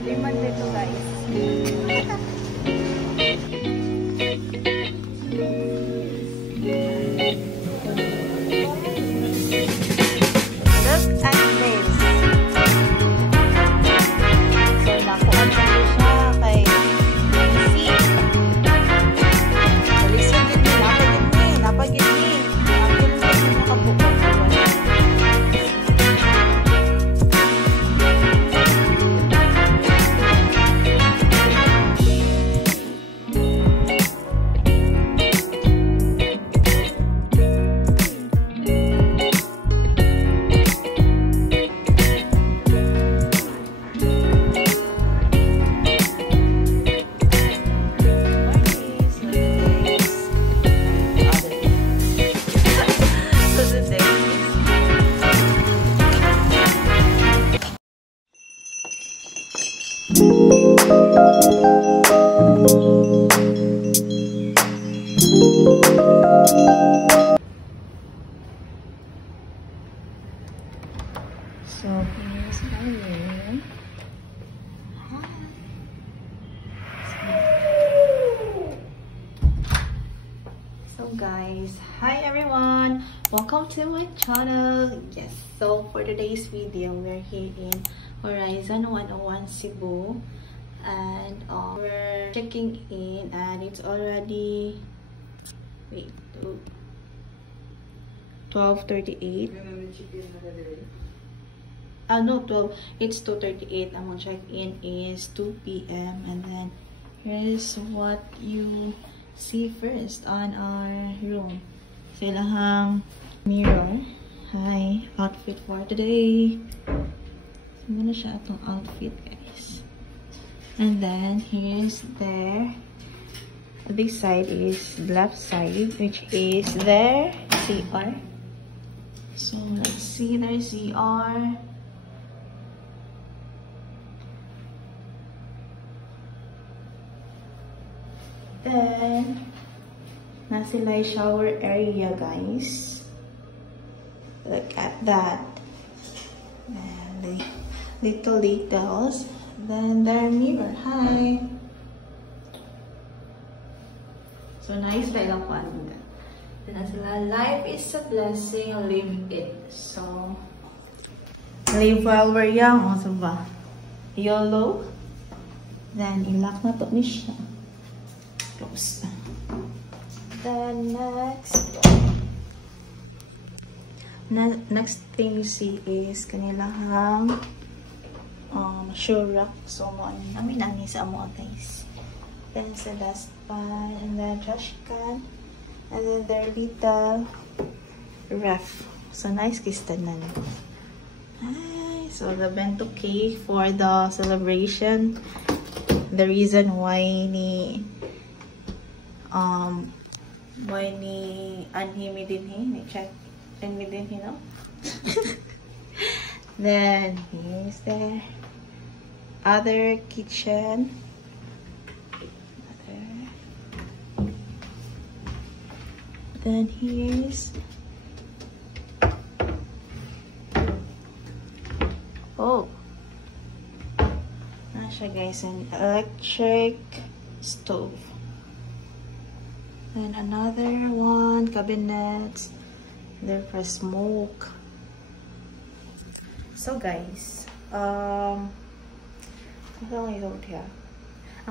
Liman dito guys. Look at this. So nakuha ko siya kay Lucy. Listen din ni, napagin ni. Napagin ni nakabuko. So, here's my room. So guys, hi everyone, welcome to my channel. Yes, so for today's video, we're here in Horizon 101 Cebu, and we're checking in, and it's already 12:38. No, 12. It's 2:38. Ang check-in is 2 p.m. And then here's what you see first on our room. So, ilahang mirror. Hi, outfit for today. So, gonna siya itong outfit, guys. And then here's there. This side is left side, which is their CR. So let's see their CR. Then, nasa sila shower area, guys. Look at that. And the little details. Then their mirror. Hi. So nice ba ilang panda. Then nasa sila, life is a blessing, live it. So, live while we're young. So ba? YOLO. Then, ilock na to ni siya. Close. Then next thing you see is kanilang shoe rack. So mo namin ani sa amo, guys. Then sa dustpan, and then trash can, and then their little ref. So nice kistanan. Hi. So the bento cake for the celebration. The reason why ni anhimi dinhi, check and me dinhi, no? Then here's the other kitchen. Then here's siya, guys, an electric stove. Then another one, cabinets there for smoke. So guys, ang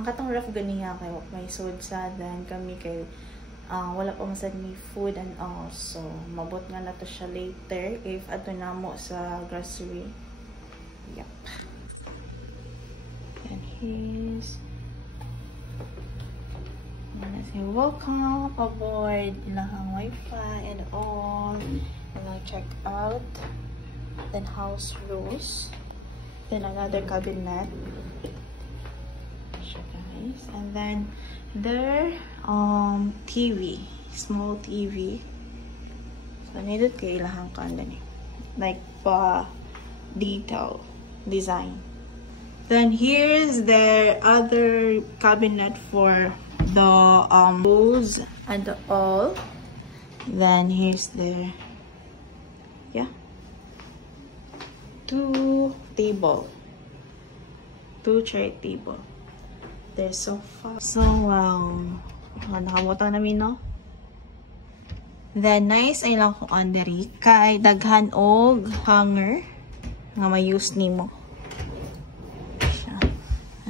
katong ref ganiya kay may sud sa, then kami kay wala pa masad ni food and all, so mabot nga na to siya later if ato namo sa grocery. Yep. And here's welcome aboard ilahang wifi and all, and I'll check out. Then house rules. Then another cabinet, guys. And then their TV, small TV. So needed kay ilahang kandan like detail design. Then here's their other cabinet for the bowls and all. Then here's their two table. 2 chair table. They're so fun. So, wow. Nakabutan namin, no? Then, nice ay lang kung anderi. Kay daghan og hanger nga may use nimo.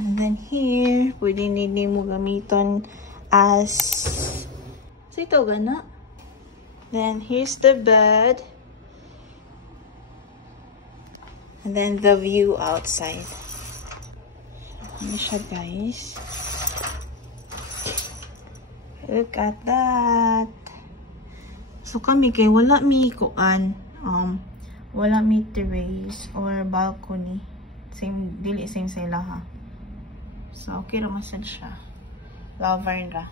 And then here, pwede nini mo gamiton as so ito gana. Then here's the bed. And then the view outside. Ano siya, guys? Look at that. So kami kay wala mi kuan wala mi terrace or balcony. Dili same sa ilaha. So, okay naman siya. Lover ra.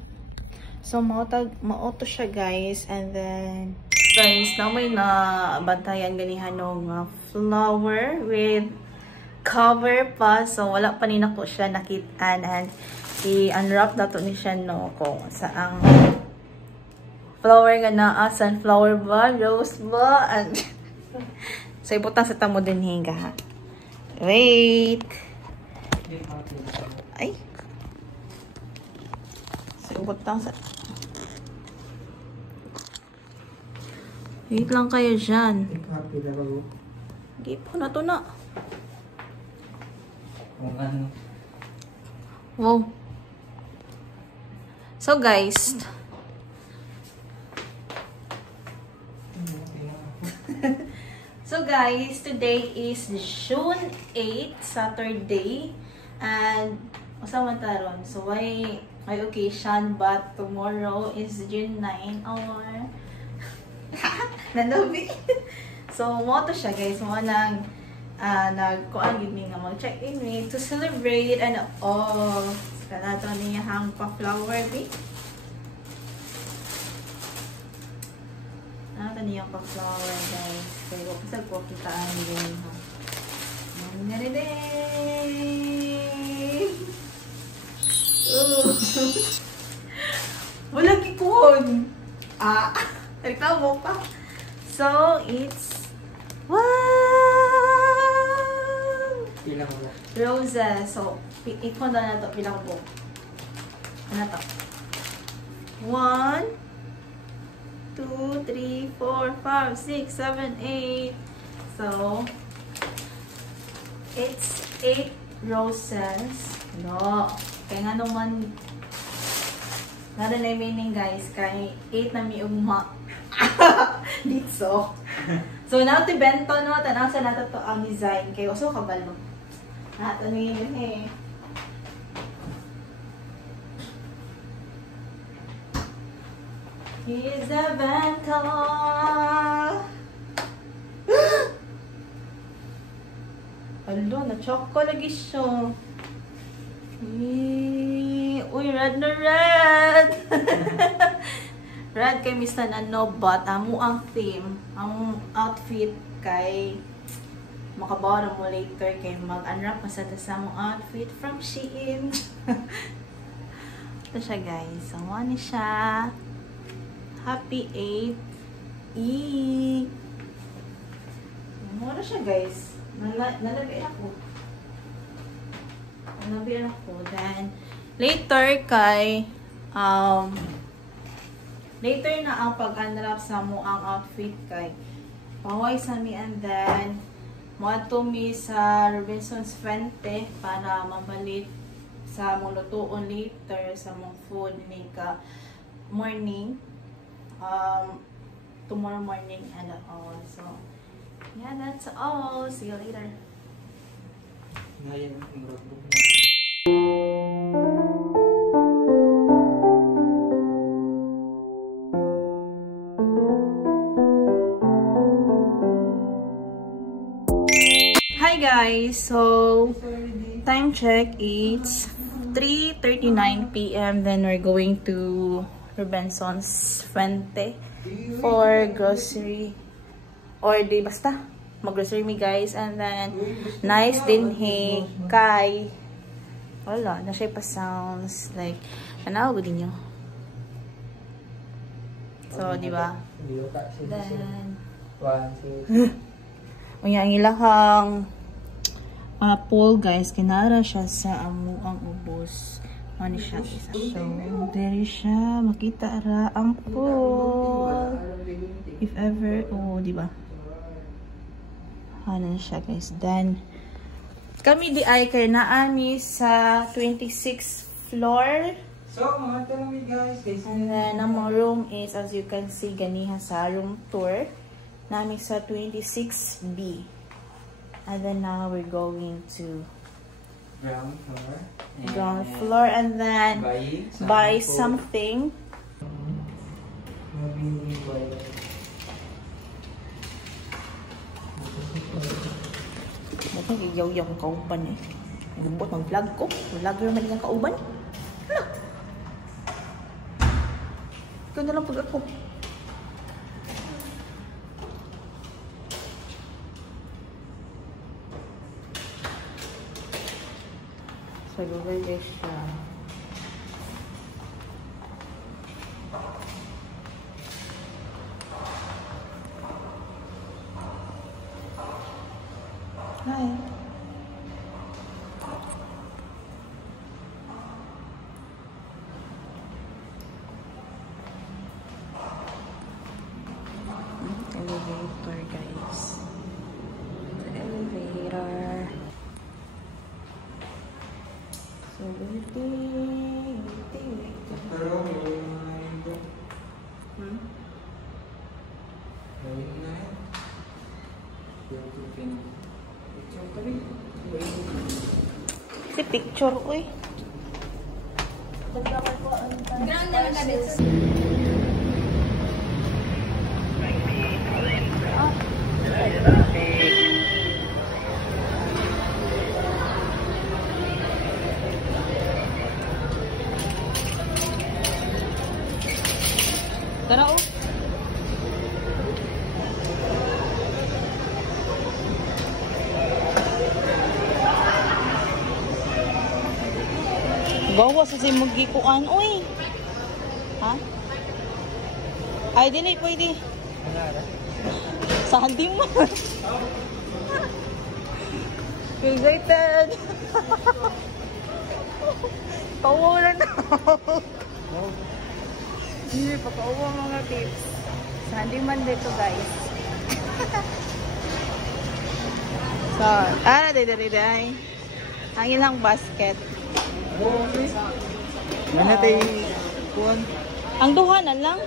So, mauto siya, guys. And then, guys, namoy na bantayan ganihan ng flower with cover pa. So, wala pa nina ko siya nakitaan. And, i-unwrap na to ni siya, no, kung saang flower nga na, sunflower ba, rose ba, and so, ibutang sa tamo din hinga, ha. Wait! Ay. Subot lang sa... Wait lang kayo dyan. Gipo na to na. Wow. So guys. So guys, today is June 8, Saturday. And usa man taron. So why occasion, but tomorrow is June 9 or nanabi. So mo to siya, guys. Mo nang nagkuan gid mi nga mag-check-in me to celebrate and all. Kana to niya hang pa flower bi. Ano niya pa flower, guys. Kaya pasag ko kitaan din ha. Wala kikon. Reklamo pa. So, it's wow! Pila ko ba? Roses. So, ikon na to. Pila ko po. Ano to? 1, 2, 3, 4, 5, 6, 7, 8. So, it's 8 roses. No. Kaya nga naman, nara na meaning, guys, kay 8 na mi ugma. Dito. So, now to bento, no? Tanaw sa nato to ang design. Kaya uso kabalo. Ano yun eh. Here's the bento. Alo, na-choco lagi siya. Uy, red na red! Red kay Mr. Ano, but amo ang theme, ang outfit kay makabawa mo later kay mag-unwrap masada sa mong outfit from Shein. Ito siya, guys. So, ano siya? Happy 8th Eve! Ano siya, guys? Nalabihan ako. Then, later kay, later na ang pag-unwrap sa mo ang outfit kay paway sa mi, and then moadto mi sa Robinson's Fuente para mabalit sa mong lutuon later sa mong food ni ka morning, tomorrow morning and all. So, yeah, that's all. See you later. Hi guys, so time check, it's 3:39 p.m. Then we're going to Robinson's Fuente for grocery or di basta mag-grocery me, guys. And then nice din he kay wala na siya pa sounds like ano din niyo. So di ba? Then unya ang ilahang Apple guys, kinara siya sa amo ang ubos. Ano siya isa. So, there siya. Makita ra ang pool. If ever, di ba? Ano siya guys. Then, kami di ay karnaan sa 26th floor. So, mga tanong guys. And then, ang mga room is, as you can see, ganiha sa room tour. Namin sa 26B. And then now we're going to ground floor and then buy something. Bakit giyaw-yaw ang kauban eh. Nagbuot mag-vlog ko. Vlogger man yung kauban. Hala! Ikaw na lang pag ako. So, over there siya. Hi. Elevator, guys. The elevator. So, waiting. Pero, si picture ko eh. Ground naman kami. Tara oh. Gawa sa si magikuan, uy. Ha? Ay, dili, pwede. Sa handing mo. Excited. Pauwa na. Hindi, papauwa mga tips. Sa handing man dito, guys. So, day. Hangin lang basket. mana tayo kuhan? Ang duha na lang.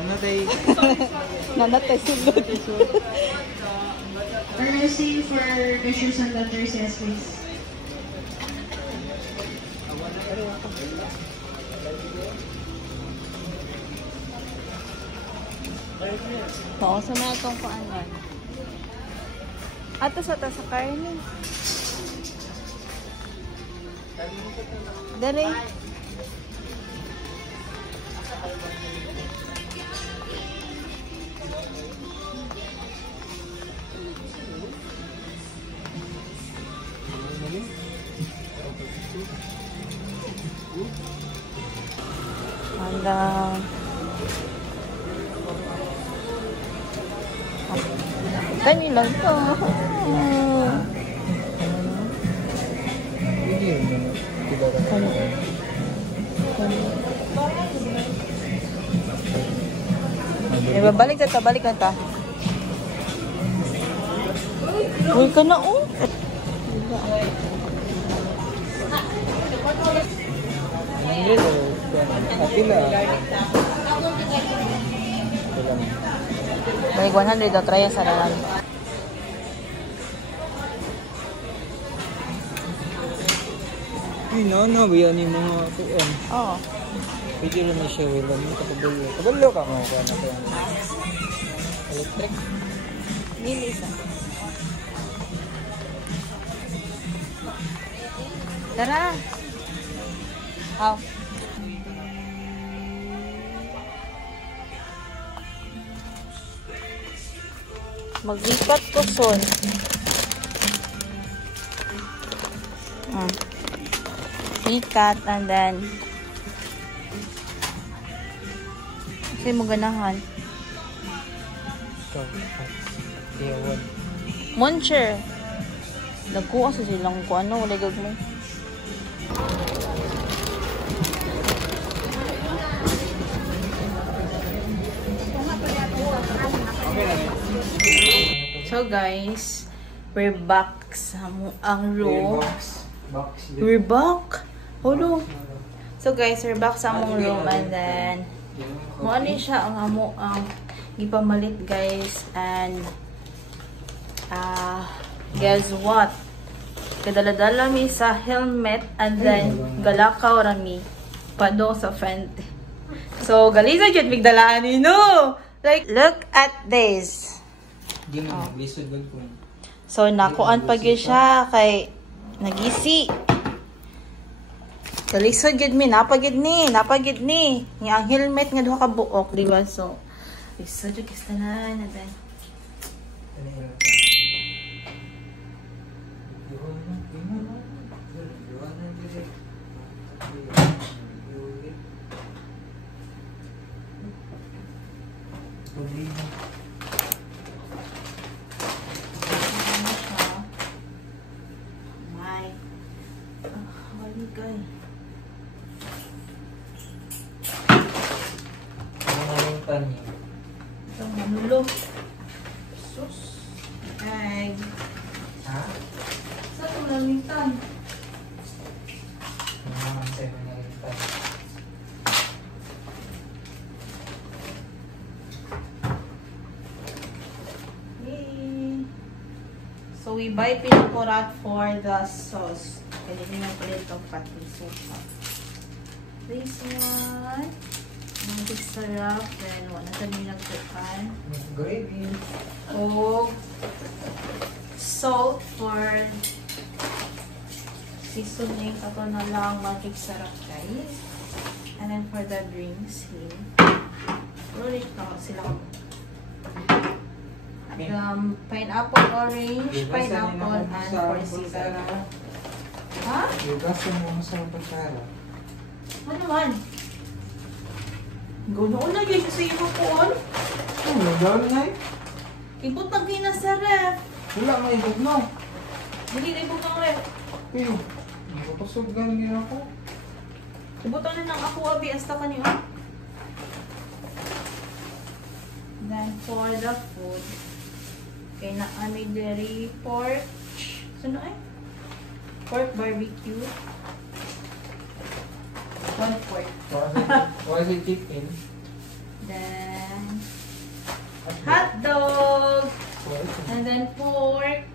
Mana tayo? Nanatay sugod. Earnestly for the shoes and letters, yes please. Oo, sa mga itong kuanan. Ato sa karne. Dere. Anda. Kanila to. Balik na ta. Uy ka na oh. Balik 100 daw, try sa nalang. No, yan yung mga kuhan. Oo. Pwede rin na siya, wala mo kapagulo. Kapagulo ka mo kuhan ako yan. Electric. Nili isa. Tara. Aw. Maglipat ko son. Ikat and then kasi mo ganahan. So, Moncher. Nagkuha sa silang kung ano, wala gagmay. So guys, we're back sa ang room. We're back? Hello. So guys, we're back sa among room and then mo ani siya ang amo ang gipamalit guys and guess what? Kadala-dala mi sa helmet and then galakaw rami padong sa friend. So galisa jud bigdalaan ni no. Like look at this. So nakuan pa gyud siya kay nagisi. Kalisod gyud mi napagid ni ni ang helmet nga duha ka buok di ba so lisod gyud kistanan and then itong manulo. Sus. Egg. Ha? Sa itong lamitan. Yay! So we buy pinakurat for the sauce. Pwede nyo palit itong pating sauce. This one. Magic sarap. Then, wala na nyo nagtukan. Gravy. O salt for seasoning. Ito na lang magic sarap guys. And then for the drinks here. Ulit na sila. Pineapple orange, pineapple, and for season. Ha? Yugasan mo sa kutsara. Ano naman? Ganoon na yun sa iyo po. Ano, ganoon na eh? Ibot na kina sa ref. Wala nga ibog na. Hindi na ibot ng ref. Pero, nakapasog ganin ako. Ibutan na ng ako abi hasta kanina. Then for the food, kay na ami dairy pork. Sino ay? Pork barbecue. 1 pork. Was it chicken? Then hot dog. And then pork.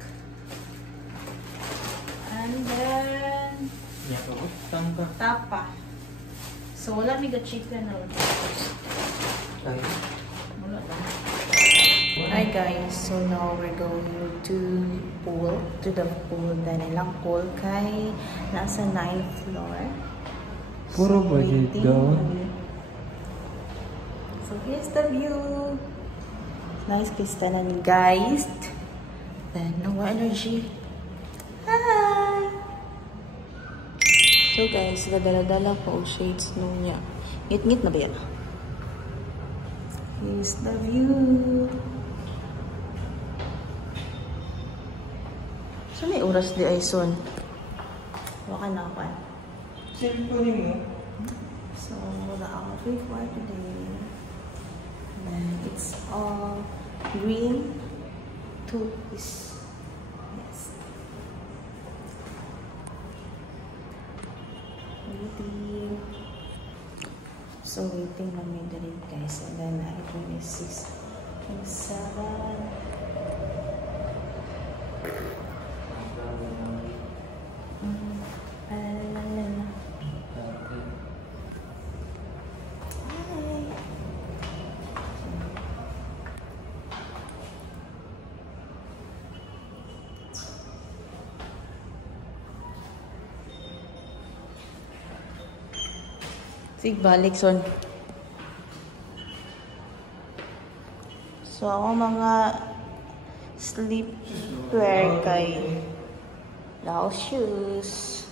And then tapa. So wala mi ga chicken or wala lang. Hi guys, so now we're going to the pool. Then ilang pool kay nasa 9th floor. Puro budget daw. So here's the view. Nice kistanan guys. Then no energy. Hi. So guys, dala-dala ko shades no niya. Ngit-ngit na ba yan? Here's the view. So may oras di ay son. Waka na pa. Cellphone mo? So the outfit for today. Then it's all green two-piece. Yes. Waiting. So waiting lang may dalit guys. And then I 26, 27. Sig balik son. So ako mga sleepwear kay Lao shoes,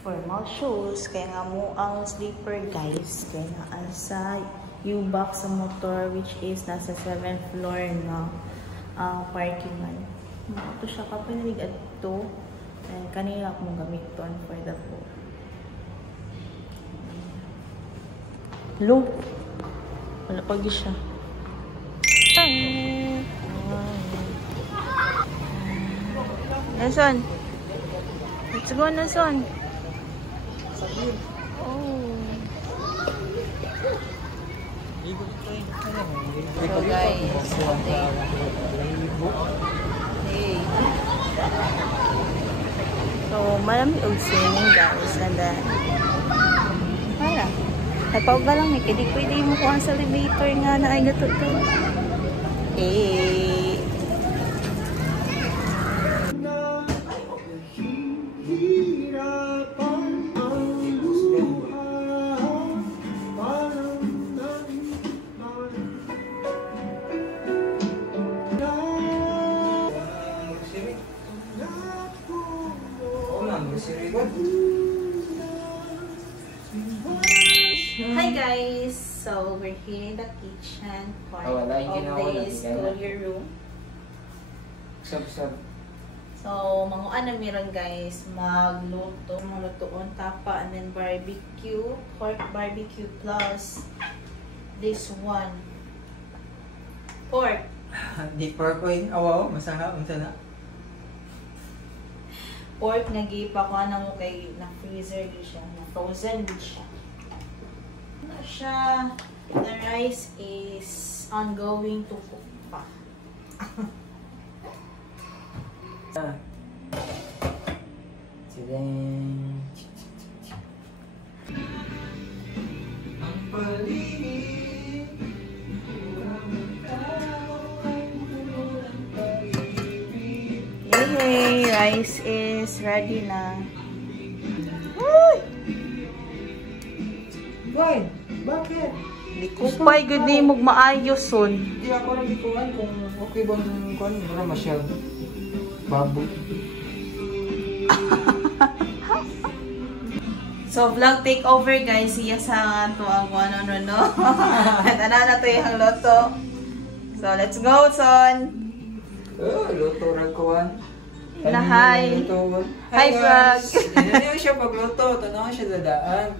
formal shoes kaya nga mo ang sleeper guys kaya nga sa U-box sa motor which is nasa 7th floor na parking man. Ito siya kapanilig at ito. Kanina akong gamiton for the po. Lo! Wala pag siya. Nason? Let's go, Nason. Oh. So guys, hey. So malamig og swimming guys, and then para nagpauga lang ni kidi pwede mo kuha sa elevator nga na ay gato to. Eh. Hi guys! So we're here in the kitchen part of this studio room. So manguan na meron guys, magluto, maglutoon tapa and then barbecue, pork barbecue plus this one. Pork. Di pork ko yun. Awaw, masaha. Masana. Pork na gipakuha na mo kay na freezer di siya, na frozen di siya. Na siya, the rice is ongoing to cook pa. Sileng. Yay! Rice is ready na. Uy! Boy, bakit? Di ko pa'y good ni mong maayos son. Hindi ako nagikuhan kung okay bang kuhan. Wala masyal. Babo. So, vlog takeover guys. Siya sa to ang ano no. At ano na to yung loto. So, let's go son. Oh, luto rin kuhan. Na hi. Hi vlog. Hindi na siya pagluto. Tanaw siya dadaan.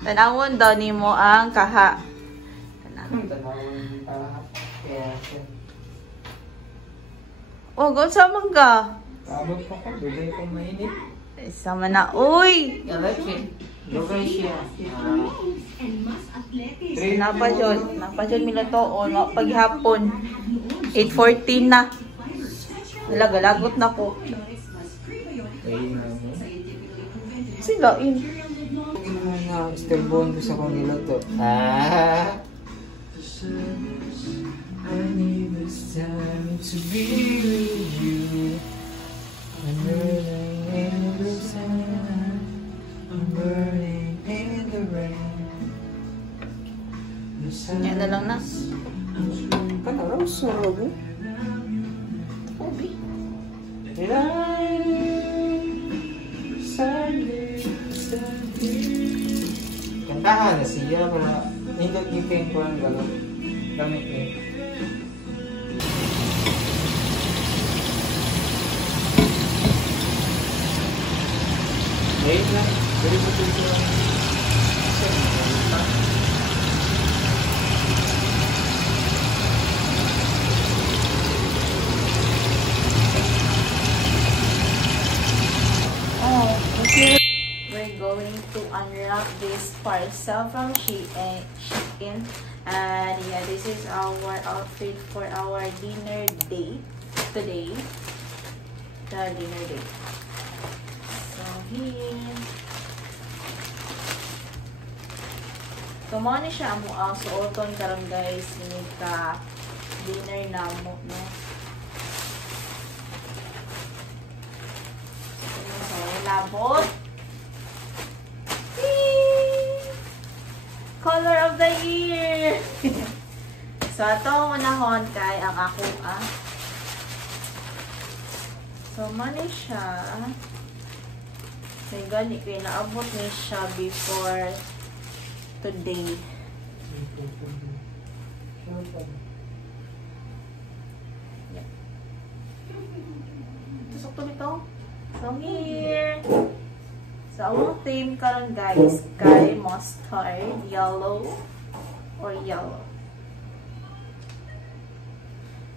Tanawon daw ni mo ang kaha. Tanawon kaya siya. Oh, go sa mangga. Abot pa ko. Dugay kong mainit. Sama na. Uy! Dugay siya. Napajod milatoon. Paghapon. 8:14 na. Galagot na ko. Sila in. Istelbon ko sa kong niluto. I need this time to be with you. I'm burning in the sun. I'm burning in the rain. Yan na lang na. Kanaraw sa robo. Obi. Kantahan na siya para hindi gipin ko ang galo. Damit niya. Ngayon na. Very potential. We're going to unwrap this parcel from Shein, and yeah, this is our outfit for our dinner date today. The dinner date. So here. So mo ni siya mo ang suoton karon guys ni ka dinner na mo no. So labot. Color of the year! So, itong unahon kay ang ako, So, mali siya. May gani kayo naabot ni siya before today. Yep. Tusok to bitaw. So here. So ang theme karon guys, kay mustard, yellow or yellow.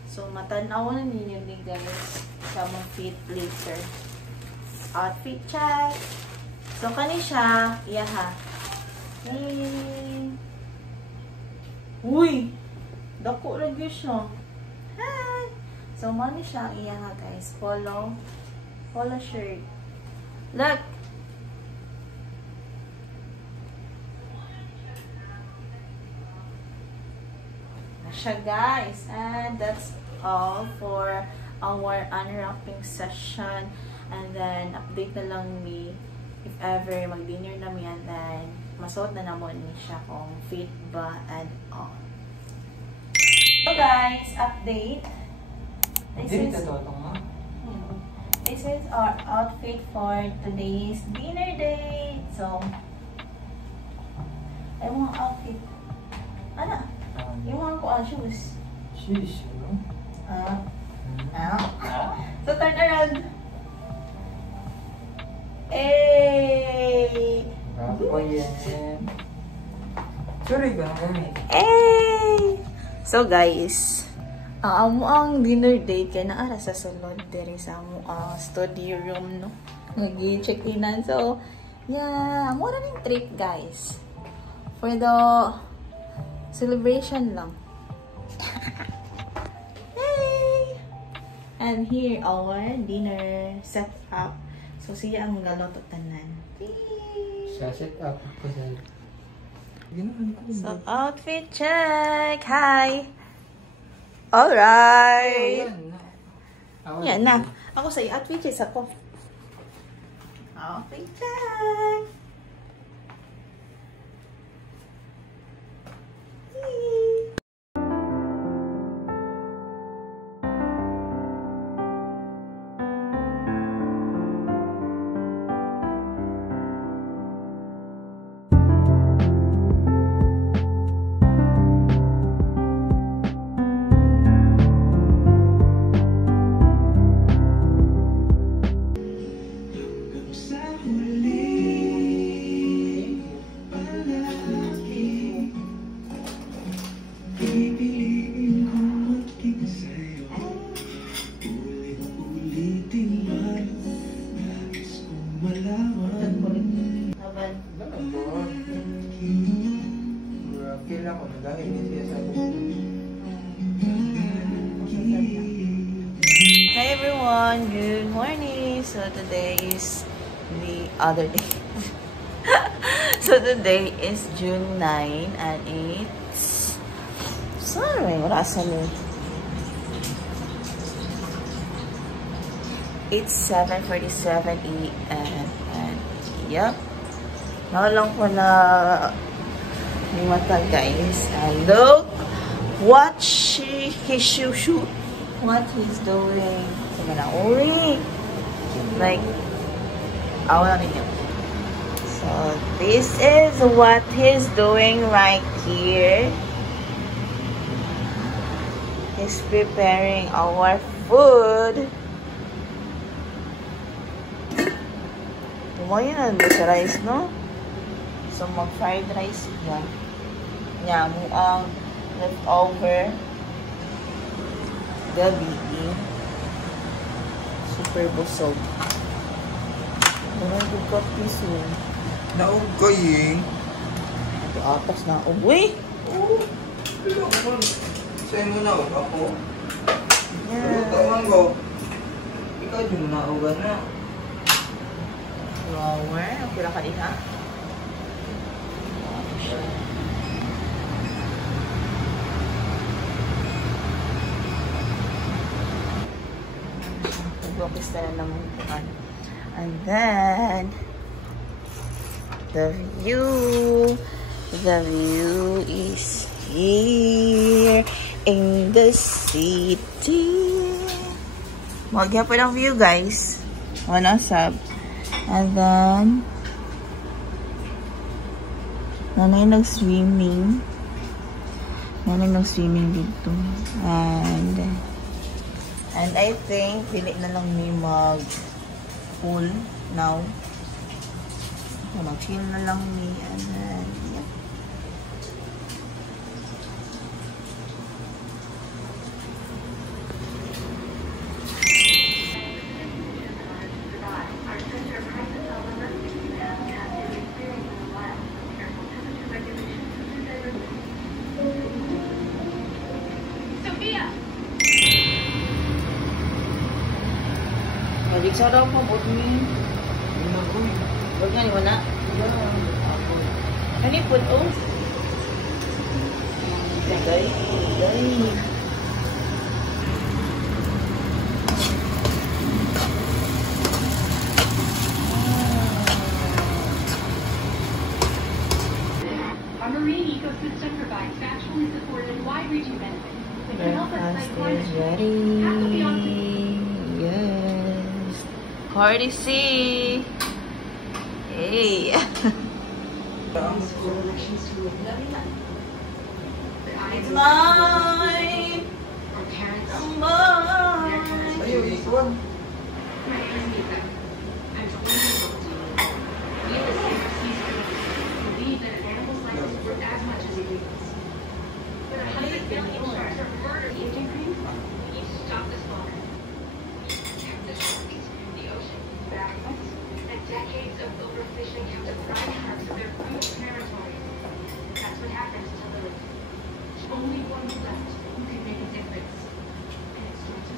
So matanaw na ninyo ni guys sa mong fit later. Outfit check. So kani siya, iya ha. Uy! Dako lagi siya. Hi! So, mani siya iya nga guys. Polo shirt. Look! Na siya guys. And that's all for our unwrapping session. And then, update na lang me if ever mag-dinner na mi, and then masuot na naman ni siya kung fit ba and all. So guys, update. This is our outfit for today's dinner date. So, ay mga outfit. Ano? Yung mga ko shoes. Shoes, no? So turn around. Hey! Ako yan. Sorry ba naman eh? Hey! So guys, ang amo ang dinner date kaya naara sa sulod diri sa amo ang study room, no? Nag-check-inan. So, yeah, amo na ning trip guys. For the celebration lang. Hey! And here our dinner set up. So, siya ang laloto tanan. Sa set up ko sa... So, outfit check! Hi! Alright! Yan na. Ako sa outfit check ako. Outfit check! Hi everyone, good morning. So today is the other day. So today is June 9 and it's sorry, wala sa me. It's 7:47 AM and yep. Nalang ko na mata guys. And look what his shoot. What he's doing. Like, so this is what he's doing right here. He's preparing our food. Tumayo na sa rice, no? So mag-fried rice yan. Yan mo ang leftover gabi. Super busog. Ano yung coffee soon? Naog ko yung. Ito atas na. Uy! Sa'yo mo naog ako. Yeah. Tawang ko. Ikaw din naogan na. Flower. Ang pila ka din ha? Nag-focus na naman bukan. And then, the view is here in the city. Magyapon ang view guys. Ano sab? And then, nanay nag-swimming dito. And And I think, dili na lang may mag-pool now. Mag-chill na lang may, and then, yeah. Balik sa daw po, buot ni. Buot nga ni wala? Ano yung puto? Gagay. Our marine ecosystem provides factually supported wide-reaching benefits that can help us fight Breakfast climate is change. ready. Have to be on scene. Yes. Cardi C. Hey. It's mine. Our parents, Mine. Ayo, ikuan. my enemies, I'm we as sea creatures believe that an animal's life is worth as much as a human's. But 100 billion sharks are murdered each year. We need to stop this slaughter. Protect the sharks, the ocean, backwards, and decades of overfishing kept depriving sharks of their food territory. That's what happens to Lily. There's only one left who can make a difference. And it's Georgia.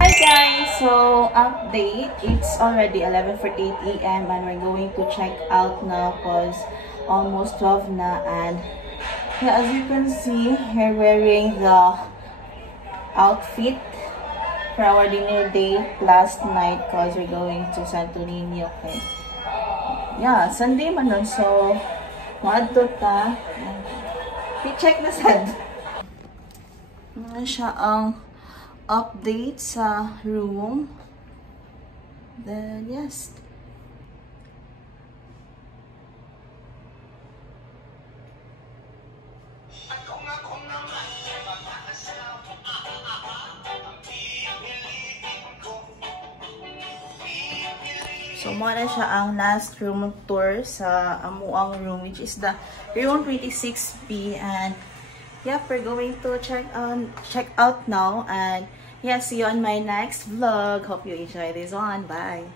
Hi guys, so update, it's already 11:48 AM and we're going to check out now because almost 12 na, and yeah, as you can see, we're wearing the outfit for our dinner date last night because we're going to Santorini, okay? Yeah, Sunday man nun, so maadto ta. I-check na sad. Nga siya ang update sa room. Then, yes. So, mo na siya ang last room tour sa amuang room, which is the room 26B. And yep, we're going to check out now. And yeah, see you on my next vlog. Hope you enjoy this one. Bye.